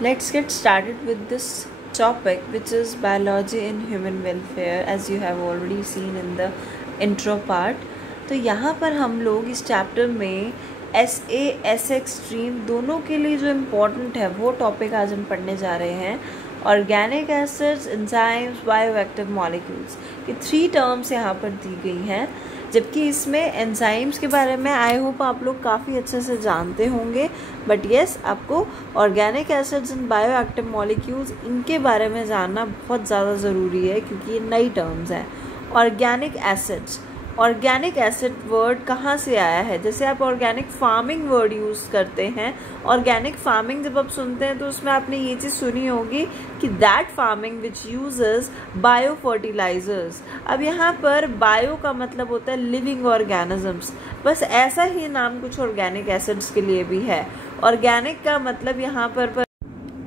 Let's get started with this topic, which is biology in human welfare, as you have already seen in the intro part. तो यहाँ पर हम लोग इस chapter में SA stream दोनों के लिए जो इम्पोर्टेंट है वो टॉपिक आज हम पढ़ने जा रहे हैं. Organic acids, enzymes, bioactive molecules, ये 3 टर्म्स यहाँ पर दी गई हैं. जबकि इसमें एंजाइम्स के बारे में आई होप आप लोग काफ़ी अच्छे से जानते होंगे, बट येस आपको organic acids and bioactive molecules इनके बारे में जानना बहुत ज़्यादा ज़रूरी है क्योंकि ये नई टर्म्स हैं. ऑर्गेनिक एसिड वर्ड कहाँ से आया है? जैसे आप ऑर्गेनिक फार्मिंग वर्ड यूज़ करते हैं. ऑर्गेनिक फार्मिंग जब आप सुनते हैं तो उसमें आपने ये चीज़ सुनी होगी कि that farming which uses biofertilisers. अब यहाँ पर बायो का मतलब होता है लिविंग ऑर्गेनिजम्स. बस ऐसा ही नाम कुछ ऑर्गेनिक एसिड्स के लिए भी है. ऑर्गेनिक का मतलब यहाँ पर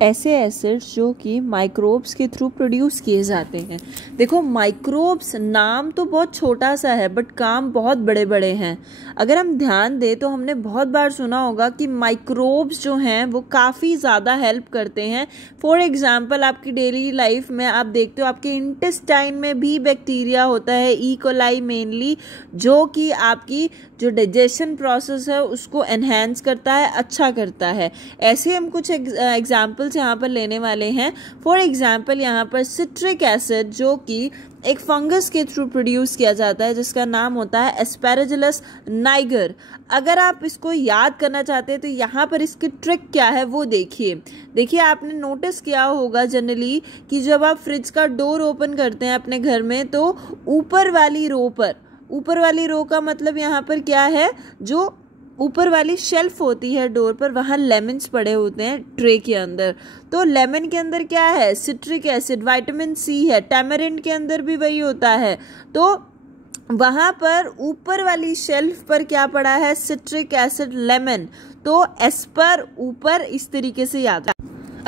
ऐसे एसिड्स जो कि माइक्रोब्स के थ्रू प्रोड्यूस किए जाते हैं. देखो, माइक्रोब्स नाम तो बहुत छोटा सा है बट काम बहुत बड़े बड़े हैं. अगर हम ध्यान दें तो हमने बहुत बार सुना होगा कि माइक्रोब्स जो हैं वो काफ़ी ज़्यादा हेल्प करते हैं. फॉर एग्जांपल आपकी डेली लाइफ में आप देखते हो आपके इंटेस्टाइन में भी बैक्टीरिया होता है, ई कोलाई मेनली, जो कि आपकी जो डाइजेशन प्रोसेस है उसको एनहेंस करता है, अच्छा करता है. ऐसे हम कुछ एग्जाम्पल्स यहाँ पर लेने वाले हैं. फॉर एग्जाम्पल यहाँ पर सिट्रिक एसिड जो कि एक फंगस के थ्रू प्रोड्यूस किया जाता है जिसका नाम होता है एस्पेराजिलस नाइगर. अगर आप इसको याद करना चाहते हैं तो यहाँ पर इसकी ट्रिक क्या है वो देखिए आपने नोटिस किया होगा जनरली कि जब आप फ्रिज का डोर ओपन करते हैं अपने घर में तो ऊपर वाली रो का मतलब यहाँ पर क्या है, जो ऊपर वाली शेल्फ होती है डोर पर, वहाँ लेमन्स पड़े होते हैं ट्रे के अंदर. तो लेमन के अंदर क्या है? सिट्रिक एसिड, विटामिन सी है. टैमरिंड के अंदर भी वही होता है. तो वहाँ पर ऊपर वाली शेल्फ पर क्या पड़ा है? Citric acid, lemon. तो एस पर ऊपर इस तरीके से याद.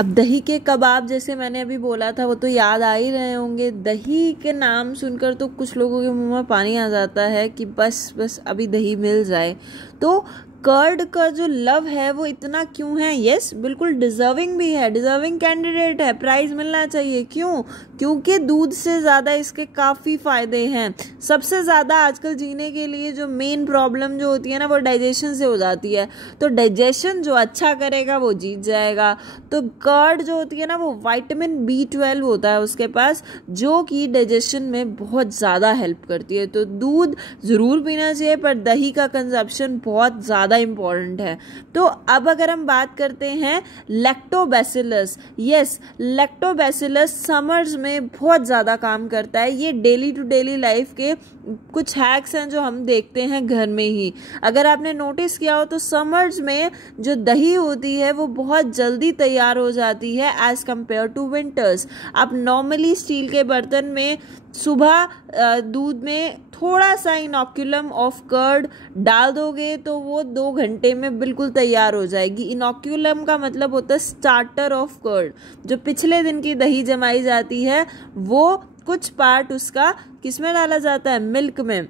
अब दही के कबाब जैसे मैंने अभी बोला था वो तो याद आ ही रहे होंगे. दही के नाम सुनकर तो कुछ लोगों के मुंह में पानी आ जाता है कि बस अभी दही मिल जाए. तो कर्ड का जो लव है वो इतना क्यों है? यस, बिल्कुल डिजर्विंग भी है, डिजर्विंग कैंडिडेट है, प्राइज मिलना चाहिए. क्यों? क्योंकि दूध से ज़्यादा इसके काफ़ी फ़ायदे हैं. सबसे ज़्यादा आजकल जीने के लिए जो मेन प्रॉब्लम जो होती है ना वो डाइजेशन से हो जाती है. तो डाइजेशन जो अच्छा करेगा वो जीत जाएगा. तो कर्ड जो होती है ना वो विटामिन B12 होता है उसके पास, जो कि डाइजेशन में बहुत ज़्यादा हेल्प करती है. तो दूध ज़रूर पीना चाहिए पर दही का कंजप्शन बहुत ज़्यादा इम्पॉर्टेंट है. तो अब अगर हम बात करते हैं लैक्टोबैसिलस. यस, लैक्टोबैसिलस समर्स में बहुत ज़्यादा काम करता है. ये डेली टू डेली लाइफ के कुछ हैक्स हैं जो हम देखते हैं घर में ही. अगर आपने नोटिस किया हो तो समर्स में जो दही होती है वो बहुत जल्दी तैयार हो जाती है एज कंपेयर टू विंटर्स. आप नॉर्मली स्टील के बर्तन में सुबह दूध में थोड़ा सा इनोक्यूलम ऑफ कर्ड डाल दोगे तो वो 2 घंटे में बिल्कुल तैयार हो जाएगी. इनोक्यूलम का मतलब होता है स्टार्टर ऑफ कर्ड. जो पिछले दिन की दही जमाई जाती है वो कुछ पार्ट उसका किसमें डाला जाता है? मिल्क में.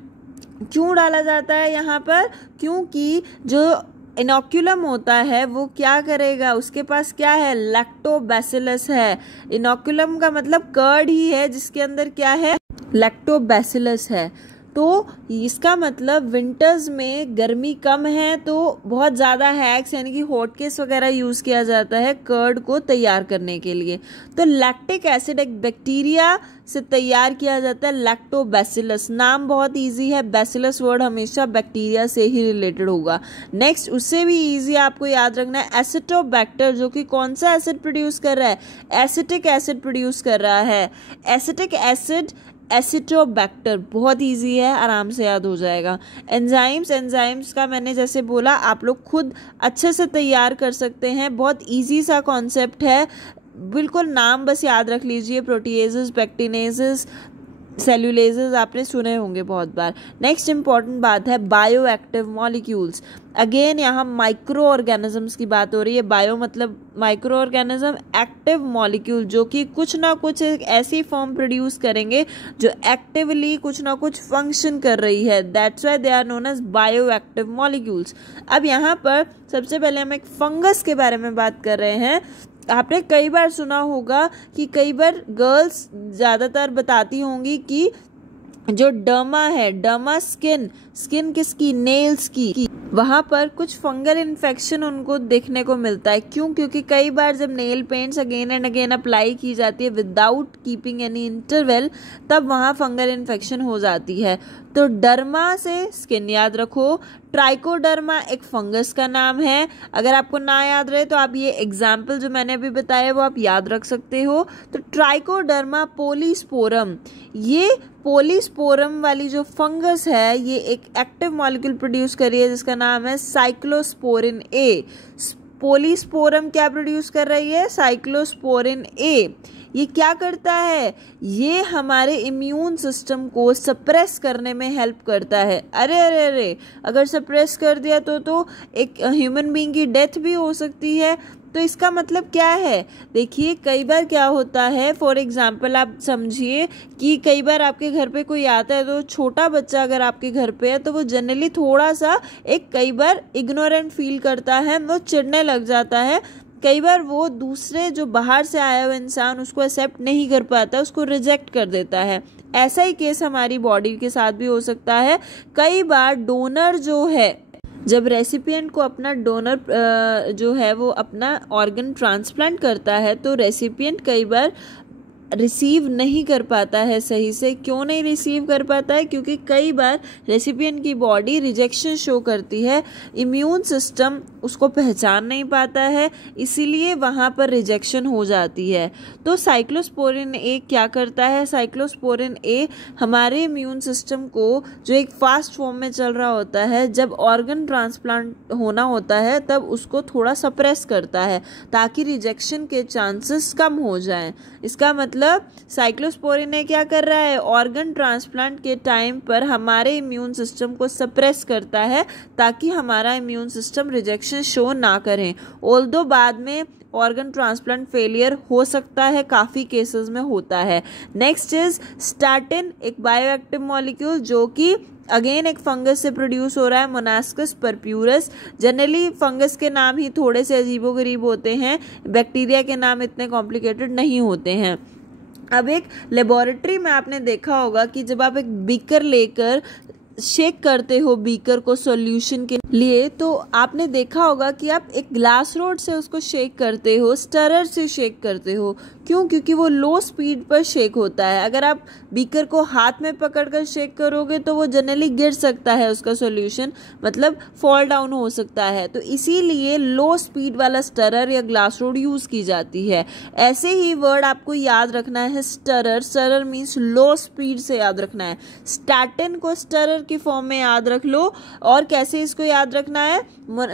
क्यों डाला जाता है यहाँ पर? क्योंकि जो इनोक्यूलम होता है वो क्या करेगा, उसके पास क्या है? लैक्टोबैसिलस है. इनोक्यूलम का मतलब कर्ड ही है जिसके अंदर क्या है? लैक्टोबैसिलस है. तो इसका मतलब विंटर्स में गर्मी कम है तो बहुत ज़्यादा हैक्स यानी कि हॉटकेस वगैरह यूज़ किया जाता है कर्ड को तैयार करने के लिए. तो लैक्टिक एसिड एक बैक्टीरिया से तैयार किया जाता है, लैक्टोबैसिलस. नाम बहुत इजी है, बैसिलस वर्ड हमेशा बैक्टीरिया से ही रिलेटेड होगा. नेक्स्ट उससे भी इजी आपको याद रखना है एसिटोबैक्टर, जो कि कौन सा एसिड प्रोड्यूस कर रहा है? एसिटिक एसिड प्रोड्यूस कर रहा है. एसिटिक एसिड एसिटोबैक्टर बहुत इजी है, आराम से याद हो जाएगा. एंजाइम्स का मैंने जैसे बोला आप लोग खुद अच्छे से तैयार कर सकते हैं. बहुत इजी सा कॉन्सेप्ट है, बिल्कुल नाम बस याद रख लीजिए. प्रोटीएजेस, पेक्टिनेजेस, सेल्यूलेजेस आपने सुने होंगे बहुत बार. नेक्स्ट इंपॉर्टेंट बात है बायोएक्टिव मॉलिक्यूल्स. अगेन यहाँ माइक्रो ऑर्गेनिजम्स की बात हो रही है. बायो मतलब माइक्रो ऑर्गेनिज्म, एक्टिव मॉलिक्यूल जो कि कुछ ना कुछ एक ऐसी फॉर्म प्रोड्यूस करेंगे जो एक्टिवली कुछ ना कुछ फंक्शन कर रही है. That's why they are known as bioactive molecules. अब यहाँ पर सबसे पहले हम एक फंगस के बारे में बात कर रहे हैं आपने कई बार सुना होगा कि कई बार गर्ल्स ज़्यादातर बताती होंगी कि जो डर्मा है, डर्मा स्किन किसकी, नेल्स की, वहाँ पर कुछ फंगल इन्फेक्शन उनको देखने को मिलता है। क्यों? क्योंकि कई बार जब nail paints again and again apply की जाती है विदाउट कीपिंग एनी इंटरवल, तब वहाँ फंगल इन्फेक्शन हो जाती है। तो डर्मा से स्किन याद रखो। ट्राइकोडर्मा एक फंगस का नाम है। अगर आपको ना याद रहे तो आप ये एग्जाम्पल जो मैंने अभी बताया वो आप याद रख सकते हो। तो ट्राइकोडर्मा पोलीस्पोरम, ये पोलीस्पोरम वाली जो फंगस है ये एक एक्टिव मॉलिक्यूल प्रोड्यूस करी है जिसका नाम है साइक्लोस्पोरिन ए। पोलीस्पोरम क्या प्रोड्यूस कर रही है? साइक्लोस्पोरिन ए। ये क्या करता है? ये हमारे इम्यून सिस्टम को सप्रेस करने में हेल्प करता है। अरे अरे अरे, अगर सप्रेस कर दिया तो एक ह्यूमन बीइंग की डेथ भी हो सकती है। तो इसका मतलब क्या है? देखिए कई बार क्या होता है, फॉर एग्जाम्पल आप समझिए कि कई बार आपके घर पे कोई आता है, तो छोटा बच्चा अगर आपके घर पे है तो वो जनरली थोड़ा सा कई बार इग्नोरेंट फील करता है, वो चिढ़ने लग जाता है। कई बार वो दूसरे जो बाहर से आया हुआ इंसान उसको एक्सेप्ट नहीं कर पाता, उसको रिजेक्ट कर देता है। ऐसा ही केस हमारी बॉडी के साथ भी हो सकता है। कई बार डोनर जो है, जब रेसिपिएंट को अपना डोनर जो है वो अपना ऑर्गन ट्रांसप्लांट करता है, तो रेसिपिएंट कई बार रिसीव नहीं कर पाता है सही से। क्यों नहीं रिसीव कर पाता है? क्योंकि कई बार रेसिपिएंट की बॉडी रिजेक्शन शो करती है, इम्यून सिस्टम उसको पहचान नहीं पाता है, इसीलिए वहाँ पर रिजेक्शन हो जाती है। तो साइक्लोस्पोरिन ए क्या करता है? साइक्लोस्पोरिन ए हमारे इम्यून सिस्टम को, जो एक फास्ट फॉर्म में चल रहा होता है, जब ऑर्गन ट्रांसप्लांट होना होता है तब उसको थोड़ा सप्रेस करता है ताकि रिजेक्शन के चांसेस कम हो जाएं। इसका मतलब साइक्लोस्पोरिन ए क्या कर रहा है? ऑर्गन ट्रांसप्लांट के टाइम पर हमारे इम्यून सिस्टम को सप्रेस करता है ताकि हमारा इम्यून सिस्टम रिजेक्शन शो ना करें। ऑल्दो बाद में ऑर्गन ट्रांसप्लांट फेलियर हो सकता है, काफ़ी केसेस में होता है। नेक्स्ट इज स्टैटिन, एक बायोएक्टिव मॉलिक्यूल जो कि अगेन एक फंगस से प्रोड्यूस हो रहा है, मोनास्कस परप्यूरस। जनरली फंगस के नाम ही थोड़े से अजीबोगरीब होते हैं, बैक्टीरिया के नाम इतने कॉम्प्लिकेटेड नहीं होते हैं। अब एक लेबोरेटरी में आपने देखा होगा कि जब आप एक बीकर लेकर शेक करते हो बीकर को सॉल्यूशन के लिए, तो आपने देखा होगा कि आप एक ग्लास रोड से उसको शेक करते हो, स्टरर से शेक करते हो। क्यों? क्योंकि वो लो स्पीड पर शेक होता है। अगर आप बीकर को हाथ में पकड़कर शेक करोगे तो वो जनरली गिर सकता है, उसका सॉल्यूशन मतलब फॉल डाउन हो सकता है। तो इसीलिए लो स्पीड वाला स्टरर या ग्लास रोड यूज की जाती है। ऐसे ही वर्ड आपको याद रखना है, stirrer. Stirrer means low speed से याद रखना है। स्टैटिन को स्टरर की फॉर्म में याद रख लो। और कैसे इसको याद रखना है?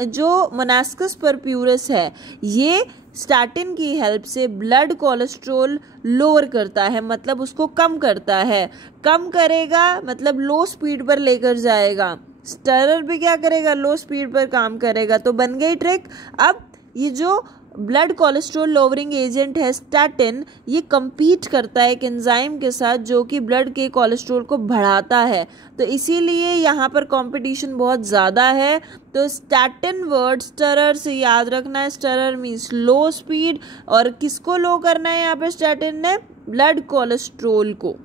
जो मोनास्कस परप्यूरस है, ये स्टैटिन की हेल्प से ब्लड कोलेस्ट्रॉल लोअर करता है, मतलब उसको कम करता है। कम करेगा मतलब लो स्पीड पर लेकर जाएगा। स्टरर भी क्या करेगा? लो स्पीड पर काम करेगा। तो बन गई ट्रिक। अब ये जो ब्लड कोलेस्ट्रॉल लोअरिंग एजेंट है स्टैटिन, ये compete करता है एक एंजाइम के साथ जो कि ब्लड के कोलेस्ट्रॉल को बढ़ाता है। तो इसीलिए यहाँ पर कंपटीशन बहुत ज़्यादा है। तो स्टैटिन वर्ड स्टरर से याद रखना है। स्टरर मीन्स लो स्पीड, और किसको लो करना है यहाँ पर स्टैटिन ने? ब्लड कोलेस्ट्रॉल को।